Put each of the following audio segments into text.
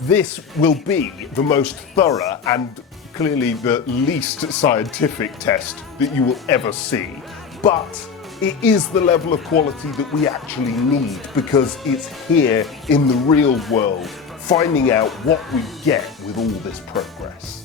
This will be the most thorough and clearly the least scientific test that you will ever see. But it is the level of quality that we actually need because it's here in the real world, finding out what we get with all this progress.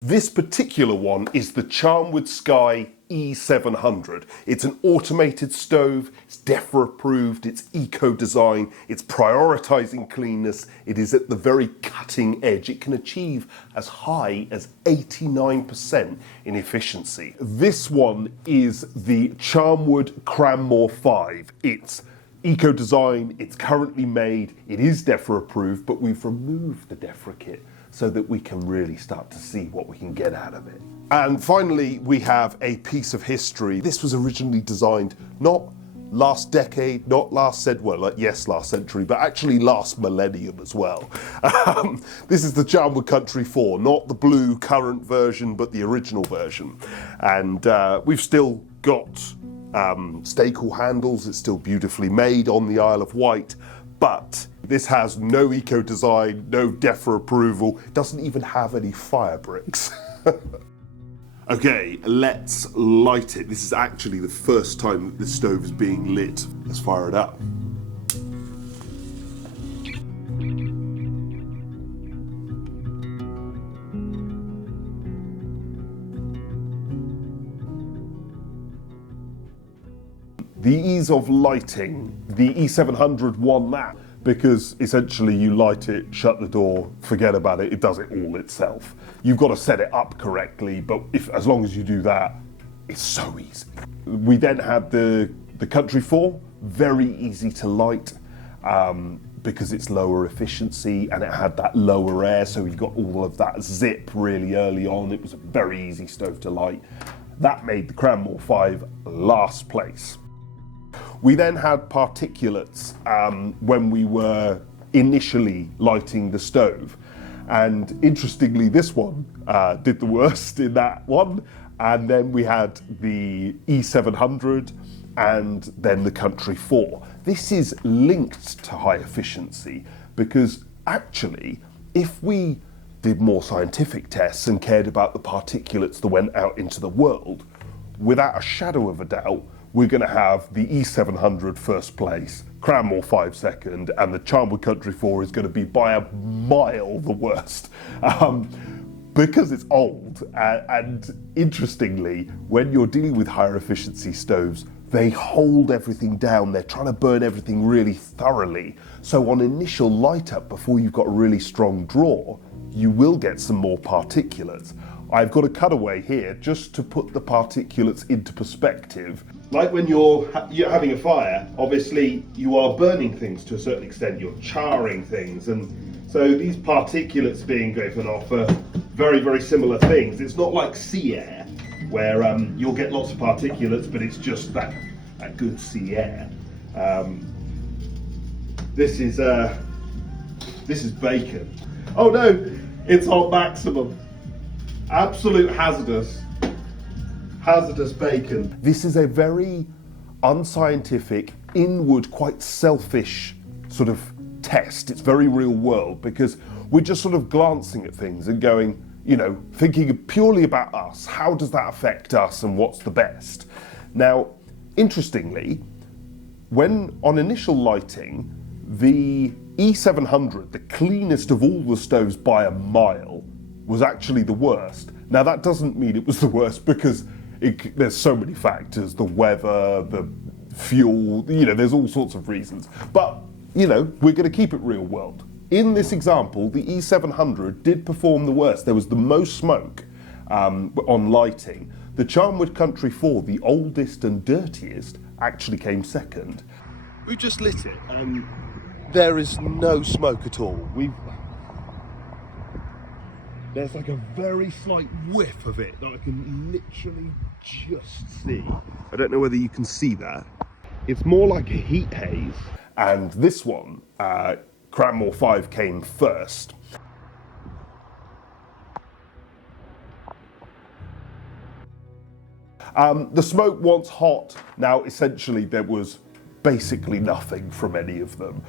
This particular one is the Charnwood Sky E700. It's an automated stove, it's DEFRA approved, it's eco-design, it's prioritising cleanness, it is at the very cutting edge. It can achieve as high as 89% in efficiency. This one is the Charnwood Cranmore 5. It's eco-design, it's currently made, it is DEFRA approved, but we've removed the DEFRA kit so that we can really start to see what we can get out of it. And finally, we have a piece of history. This was originally designed not last decade, not last century, but actually last millennium as well. This is the Charnwood Country 4, not the blue current version, but the original version. And we've still got staple handles. It's still beautifully made on the Isle of Wight. But this has no eco-design, no DEFRA approval, doesn't even have any fire bricks. Okay, let's light it. This is actually the first time that this stove is being lit. Let's fire it up. The ease of lighting, the E700 won that because essentially you light it, shut the door, forget about it, it does it all itself. You've got to set it up correctly, but as long as you do that, it's so easy. We then had the Country 4, very easy to light because it's lower efficiency and it had that lower air, so you got all of that zip really early on. It was a very easy stove to light. That made the Cranmore 5 last place. We then had particulates when we were initially lighting the stove. And interestingly, this one did the worst in that one. And then we had the E700 and then the Country 4. This is linked to high efficiency because actually, if we did more scientific tests and cared about the particulates that went out into the world, without a shadow of a doubt, we're going to have the E700 first place, Cranmore 5 second, and the Charnwood Country 4 is going to be by a mile the worst. Because it's old, and interestingly, when you're dealing with higher efficiency stoves, they hold everything down. They're trying to burn everything really thoroughly. So on initial light up, before you've got a really strong draw, you will get some more particulates. I've got a cutaway here just to put the particulates into perspective. Like when you're having a fire, obviously you are burning things to a certain extent, you're charring things, and so these particulates being given off are very, very similar things. It's not like sea air, where you'll get lots of particulates, but it's just that good sea air. This is bacon. Oh no, it's on maximum. Absolute hazardous bacon. This is a very unscientific, inward, quite selfish sort of test. It's very real world because we're just sort of glancing at things and going, you know, thinking purely about us. How does that affect us and what's the best? Now, interestingly, when on initial lighting, the E700, the cleanest of all the stoves by a mile, was actually the worst. Now that doesn't mean it was the worst because there's so many factors, the weather, the fuel, you know, there's all sorts of reasons. But, you know, we're going to keep it real world. In this example, the E700 did perform the worst. There was the most smoke on lighting. The Charnwood Country 4, the oldest and dirtiest, actually came second. We just lit it and there is no smoke at all. There's like a very slight whiff of it that I can literally just see. I don't know whether you can see that. It's more like a heat haze. And this one, Cranmore 5 came first. The smoke once hot, now essentially there was basically nothing from any of them.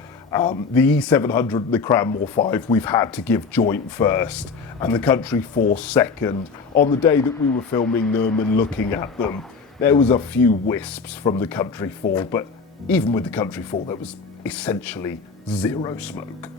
The E700 and the Cranmore 5 we've had to give joint first, and the Country 4 second. On the day that we were filming them and looking at them, there was a few wisps from the Country 4, but even with the Country 4 there was essentially zero smoke.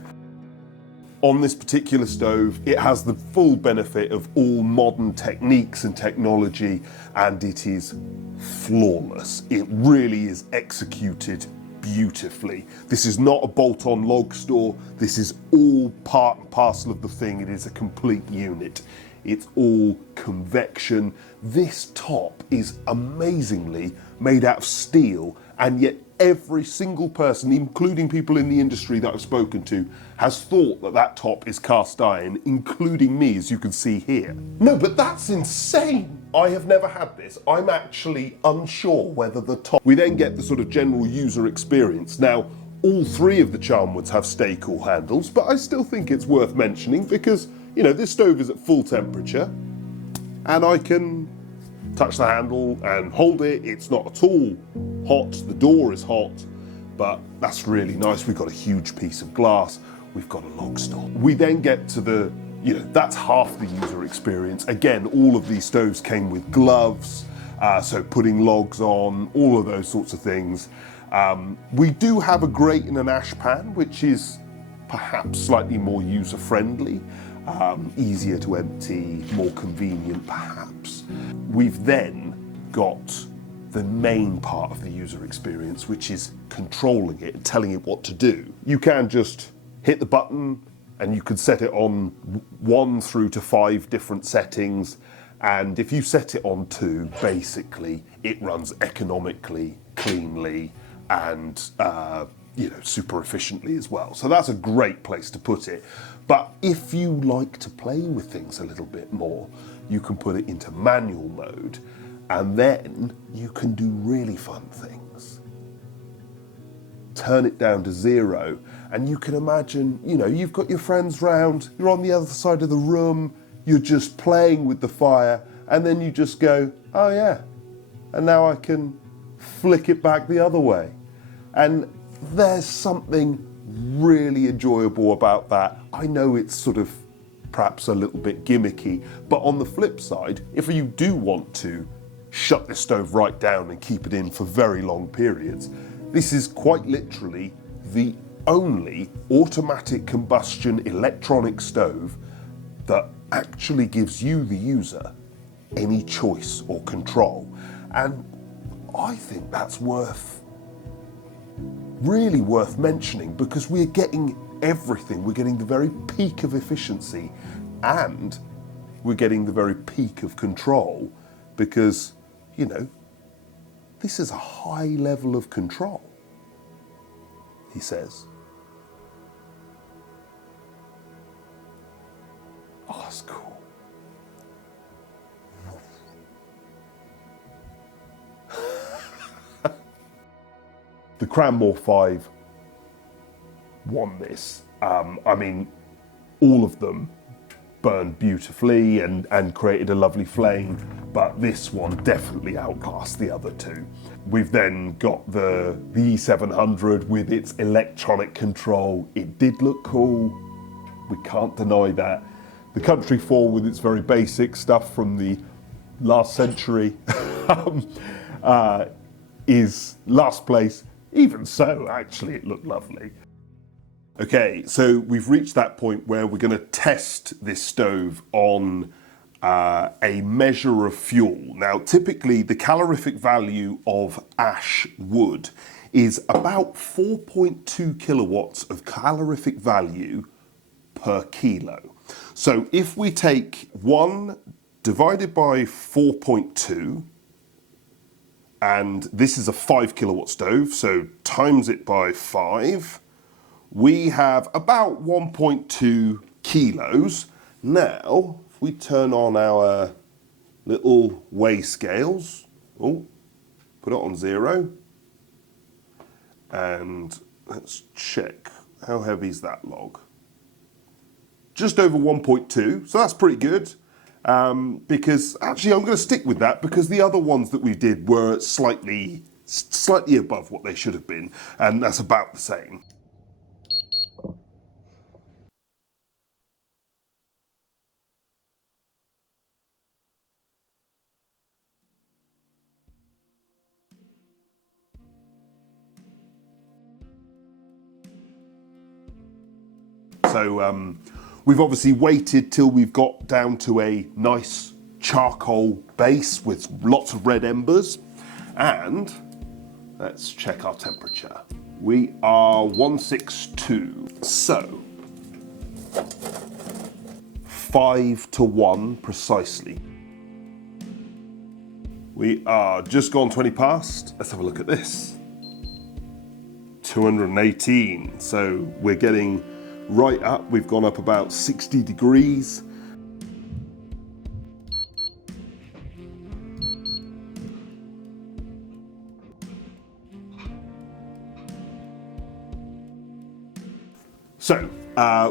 On this particular stove, it has the full benefit of all modern techniques and technology, and it is flawless. It really is executed beautifully. This is not a bolt-on log store. This is all part and parcel of the thing. It is a complete unit. It's all convection. This top is amazingly made out of steel, and yet every single person, including people in the industry that I've spoken to, has thought that that top is cast iron, including me, as you can see here. No, but that's insane. I have never had this. I'm actually unsure whether the top... We then get the sort of general user experience. Now, all three of the Charmwoods have stay cool handles, but I still think it's worth mentioning because, you know, this stove is at full temperature and I can touch the handle and hold it. It's not at all hot. The door is hot, but that's really nice. We've got a huge piece of glass. We've got a log store. We then get to the, you know, that's half the user experience. Again, all of these stoves came with gloves, so putting logs on, all of those sorts of things. We do have a grate and an ash pan, which is perhaps slightly more user-friendly, easier to empty, more convenient perhaps. We've then got the main part of the user experience, which is controlling it and telling it what to do. You can just hit the button and you can set it on 1 through to 5 different settings. And if you set it on 2, basically it runs economically, cleanly, and you know, super efficiently as well. So that's a great place to put it. But if you like to play with things a little bit more, you can put it into manual mode, and then you can do really fun things. Turn it down to 0, and you can imagine, you know, you've got your friends round, you're on the other side of the room, you're just playing with the fire, and then you just go, oh yeah, and now I can flick it back the other way. And there's something really enjoyable about that. I know it's sort of perhaps a little bit gimmicky, but on the flip side, if you do want to shut this stove right down and keep it in for very long periods, this is quite literally the only automatic combustion electronic stove that actually gives you, the user, any choice or control. And I think that's really worth mentioning, because we're getting everything. We're getting the very peak of efficiency and we're getting the very peak of control, because, you know, this is a high level of control, he says. Oh, that's cool. The Cranmore 5 won this. I mean, all of them burned beautifully and created a lovely flame, but this one definitely outclassed the other two. We've then got the E700 with its electronic control. It did look cool, we can't deny that. The Country 4 with its very basic stuff from the last century is last place. Even so, actually, it looked lovely. Okay, so we've reached that point where we're going to test this stove on a measure of fuel. Now, typically, the calorific value of ash wood is about 4.2 kilowatts of calorific value per kilo. So if we take 1 divided by 4.2, and this is a 5 kilowatt stove, so times it by 5, we have about 1.2 kilos. Now, if we turn on our little weigh scales, put it on 0, and let's check, how heavy is that log? Just over 1.2, so that's pretty good. Because actually I'm going to stick with that, because the other ones that we did were slightly slightly above what they should have been, and that's about the same. So we've obviously waited till we've got down to a nice charcoal base with lots of red embers, and let's check our temperature. We are 162. So 5 to 1 precisely. We are just gone 20 past. Let's have a look at this. 218. So we're getting right up. We've gone up about 60 degrees. So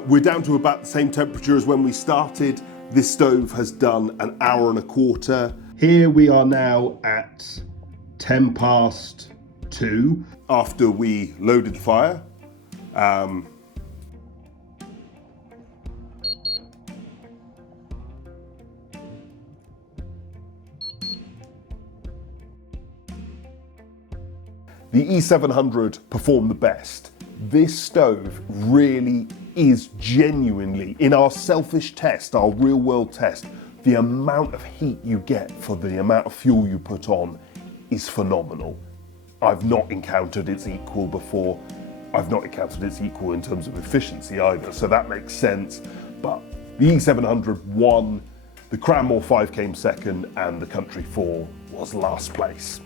we're down to about the same temperature as when we started. This stove has done an hour and a quarter. Here we are now at 10 past 2 after we loaded the fire. The E700 performed the best. This stove really is genuinely, in our selfish test, our real world test, the amount of heat you get for the amount of fuel you put on is phenomenal. I've not encountered its equal before. I've not encountered its equal in terms of efficiency either, so that makes sense. But the E700 won, the Cranmore 5 came second, and the Country 4 was last place.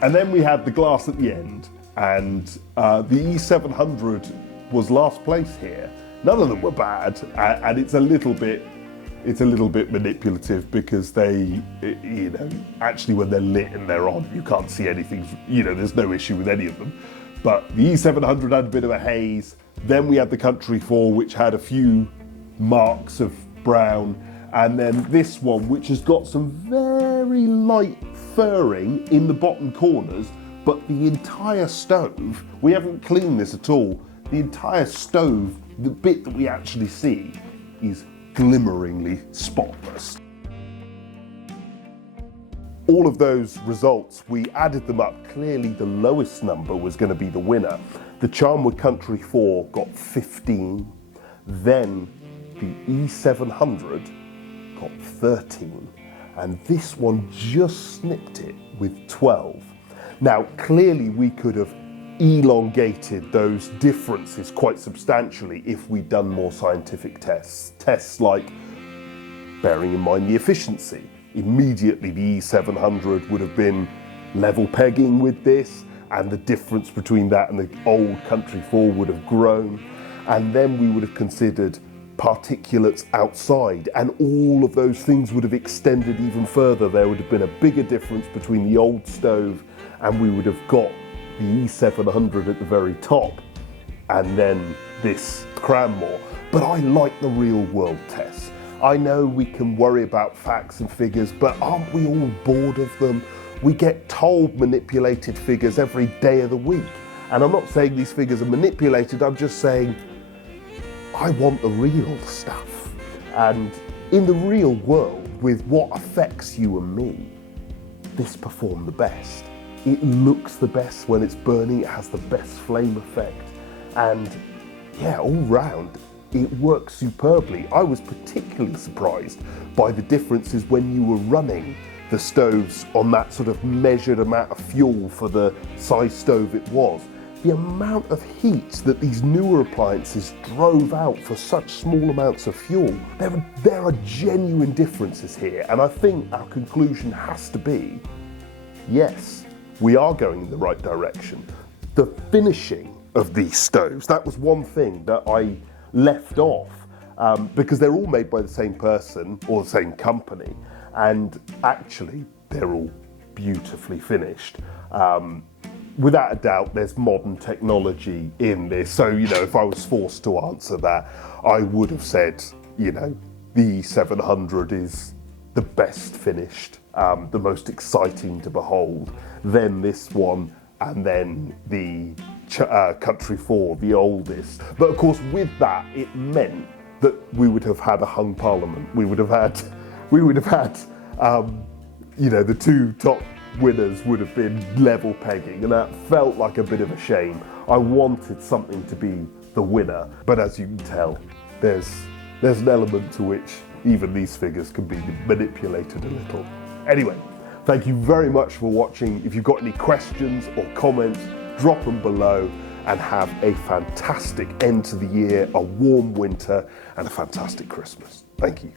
And then we had the glass at the end, and the E700 was last place here. None of them were bad, and it's a little bit manipulative because they, actually when they're lit and they're on, you can't see anything, there's no issue with any of them. But the E700 had a bit of a haze. Then we had the Country 4, which had a few marks of brown, and then this one, which has got some very light furring in the bottom corners, but the entire stove, we haven't cleaned this at all, the entire stove, the bit that we actually see, is glimmeringly spotless. All of those results, we added them up. Clearly the lowest number was going to be the winner. The Charnwood Country 4 got 15, then the E700 got 13, and this one just snipped it with 12. Now, clearly we could have elongated those differences quite substantially if we'd done more scientific tests. Tests like, bearing in mind the efficiency, immediately the E700 would have been level pegging with this, and the difference between that and the old Country 4 would have grown. And then we would have considered particulates outside, and all of those things would have extended even further. There would have been a bigger difference between the old stove, and we would have got the E700 at the very top, and then this Cranmore. But I like the real world tests. I know we can worry about facts and figures, but aren't we all bored of them? We get told manipulated figures every day of the week. And I'm not saying these figures are manipulated, I'm just saying I want the real stuff. And in the real world, with what affects you and me, this performed the best. It looks the best when it's burning, it has the best flame effect. And yeah, all round, it works superbly. I was particularly surprised by the differences when you were running the stoves on that sort of measured amount of fuel for the size stove it was. The amount of heat that these newer appliances drove out for such small amounts of fuel. There are genuine differences here, and I think our conclusion has to be, yes, we are going in the right direction. The finishing of these stoves, that was one thing that I left off, because they're all made by the same person or the same company, and actually they're all beautifully finished. Without a doubt, there's modern technology in this. So, if I was forced to answer that, I would have said, the E700 is the best finished, the most exciting to behold. then this one, and then the Country 4, the oldest. But of course, with that, it meant that we would have had a hung parliament. We would have had, the two top winners would have been level pegging, and that felt like a bit of a shame. I wanted something to be the winner, but as you can tell, there's an element to which even these figures can be manipulated a little. Anyway, thank you very much for watching. If you've got any questions or comments, drop them below, and have a fantastic end to the year, a warm winter, and a fantastic Christmas. Thank you.